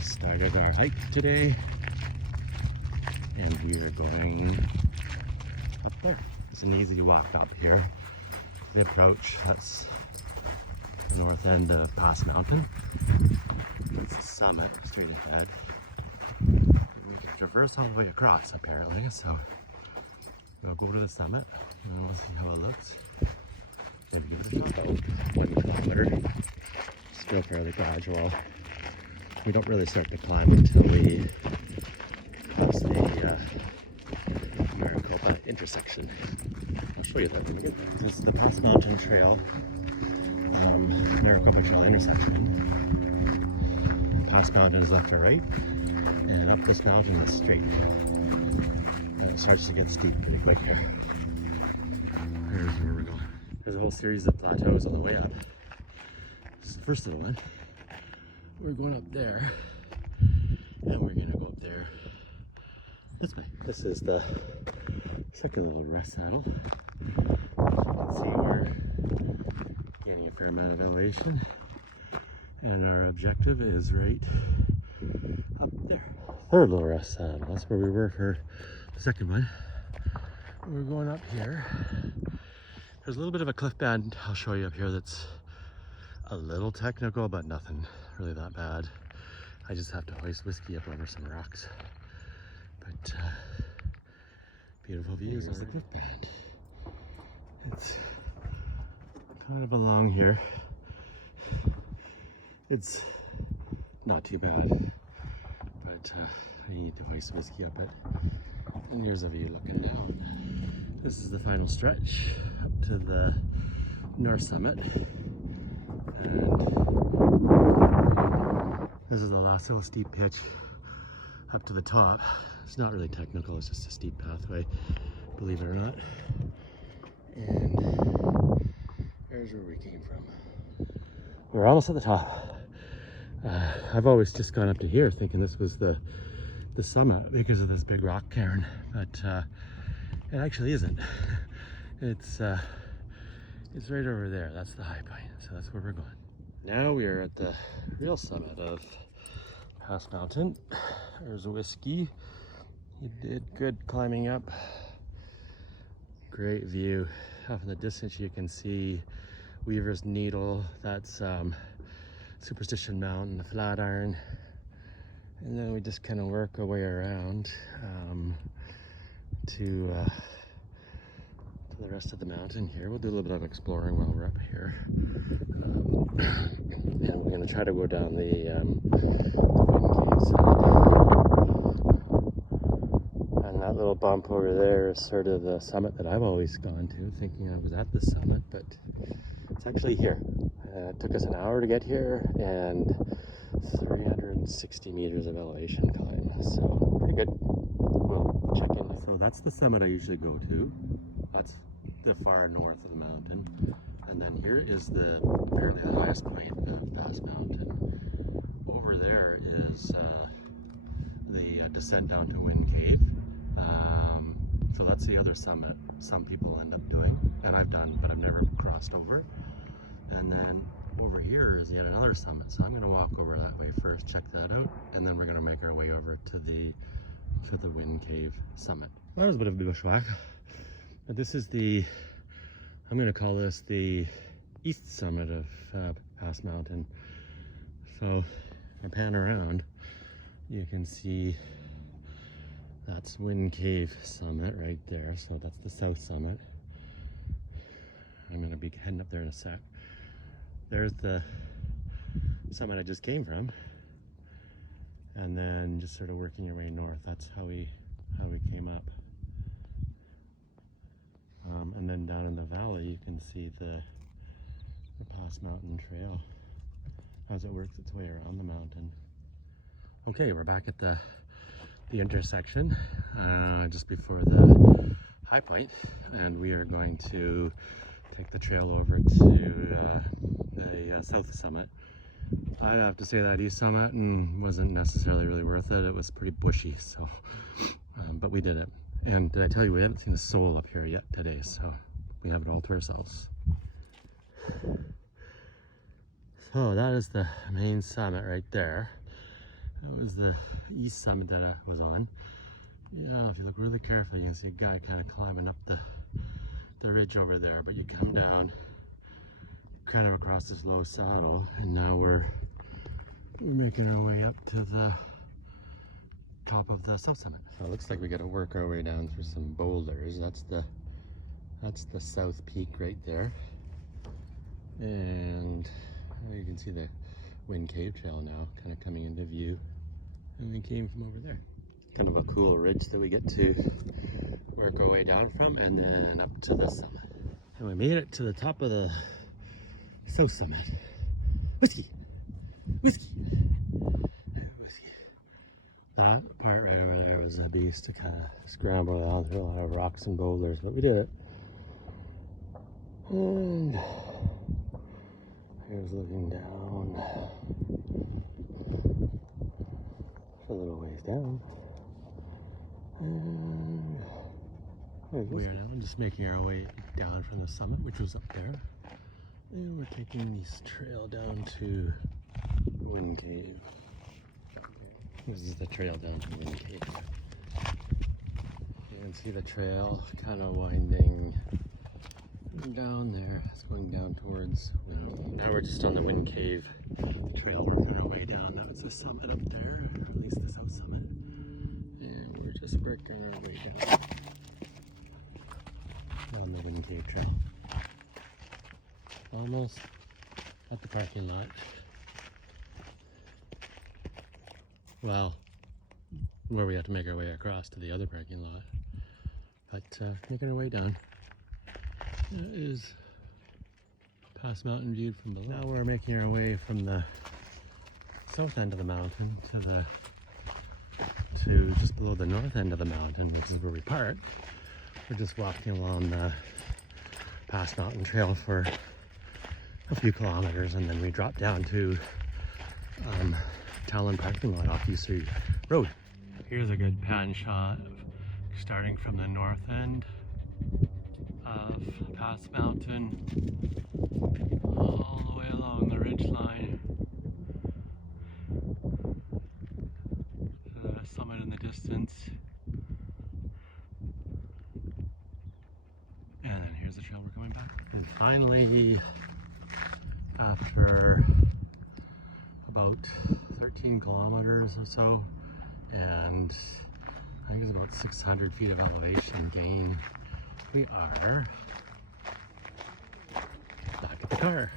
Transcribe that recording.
just started our hike today, and we are going up there. It's an easy walk up here. The approach, that's the north end of Pass Mountain. It's the summit straight ahead. And we can traverse all the way across apparently, so we'll go to the summit and we'll see how it looks. When we give it a shot. 1 kilometer. Still fairly gradual. We don't really start to climb until we pass the Maricopa intersection. I'll show you that when we get there. This is the Pass Mountain Trail, Maricopa Trail intersection. Pass Mountain is left to right, and up this mountain is straight. And it starts to get steep pretty quick here. Here's where we're going. There's a whole series of plateaus on the way up. This is the first little one. We're going up there, and we're gonna go up there this way. This is the second little rest saddle. As you can see, we're gaining a fair amount of elevation, and our objective is right up there. Third little rest saddle. That's where we were for the second one. We're going up here. There's a little bit of a cliff band I'll show you up here that's a little technical, but nothing really that bad. I just have to hoist whiskey up over some rocks. But beautiful views on the cliff band. It's kind of along here. It's not too bad, but I need to hoist whiskey up it. And here's a view looking down. This is the final stretch up to the north summit. And this is the last little steep pitch up to the top. It's not really technical, it's just a steep pathway, believe it or not. And there's where we came from. We're almost at the top. I've always just gone up to here thinking this was the summit because of this big rock cairn, but it actually isn't. It's right over there. That's the high point, so that's where we're going. Now we are at the real summit of Pass Mountain. There's whiskey. He did good climbing up. Great view. Off in the distance you can see Weaver's Needle. That's Superstition Mountain, the Flatiron. And then we just kind of work our way around to the rest of the mountain here. We'll do a little bit of exploring while we're up here. And we're going to try to go down the Wind Cave side. And that little bump over there is sort of the summit that I've always gone to, thinking I was at the summit, but it's actually here. It took us an hour to get here and 360 meters of elevation climb, so pretty good. We'll check in. So that's the summit I usually go to. That's the far north of the mountain. And then here is apparently the highest point of Pass Mountain. Over there is the descent down to Wind Cave. So that's the other summit some people end up doing, and I've done, but I've never crossed over. And then over here is yet another summit, so I'm going to walk over that way first, check that out, and then we're going to make our way over to the Wind Cave summit. Well, that was a bit of a bushwhack, but this is I'm going to call this the east summit of Pass Mountain. So if I pan around, you can see that's Wind Cave summit right there, so that's the south summit. I'm going to be heading up there in a sec. There's the summit I just came from, and then just sort of working your way north. That's how we came up. And then down in the valley, you can see the Pass Mountain Trail as it works its way around the mountain. Okay, we're back at the intersection just before the high point, and we are going to take the trail over to the south summit. I'd have to say that east summit wasn't necessarily really worth it. It was pretty bushy, so but we did it. And did I tell you, we haven't seen a soul up here yet today, so we have it all to ourselves. So that is the main summit right there. That was the east summit that I was on. Yeah, if you look really carefully, you can see a guy kind of climbing up the ridge over there, but you come down kind of across this low saddle, and now we're making our way up to the top of the south summit. So it looks like we got to work our way down through some boulders. That's the south peak right there, and you can see the Wind Cave Trail now kind of coming into view, and we came from over there. Kind of a cool ridge that we get to work our way down from, and then up to the summit. And we made it to the top of the south summit. Whiskey! Whiskey! Whiskey. That part right over there was a beast to kind of scramble down through a lot of rocks and boulders, but we did it. And here's looking down. A little ways down. And we are now just making our way down from the summit, which was up there. And we're taking this trail down to Wind Cave. This is the trail down to Wind Cave. You can see the trail kind of winding down there. It's going down towards Wind Cave. Now we're just on the Wind Cave trail, working our way down. Now it's the summit up there, or at least the south summit. And we're just working our way down on the Wind Cave trail. Almost at the parking lot. Well, where we have to make our way across to the other parking lot. But making our way down. That is Pass Mountain viewed from below. Now we're making our way from the south end of the mountain to just below the north end of the mountain, which is where we park. We're just walking along the Pass Mountain Trail for a few kilometers, and then we drop down to Talon parking lot off UC Road. Here's a good pan shot starting from the north end of Pass Mountain all the way along the ridge line to the summit in the distance. And then here's the trail we're coming back. And finally, after about 13 kilometers or so, and I think it's about 600 feet of elevation gain, we are back at the car.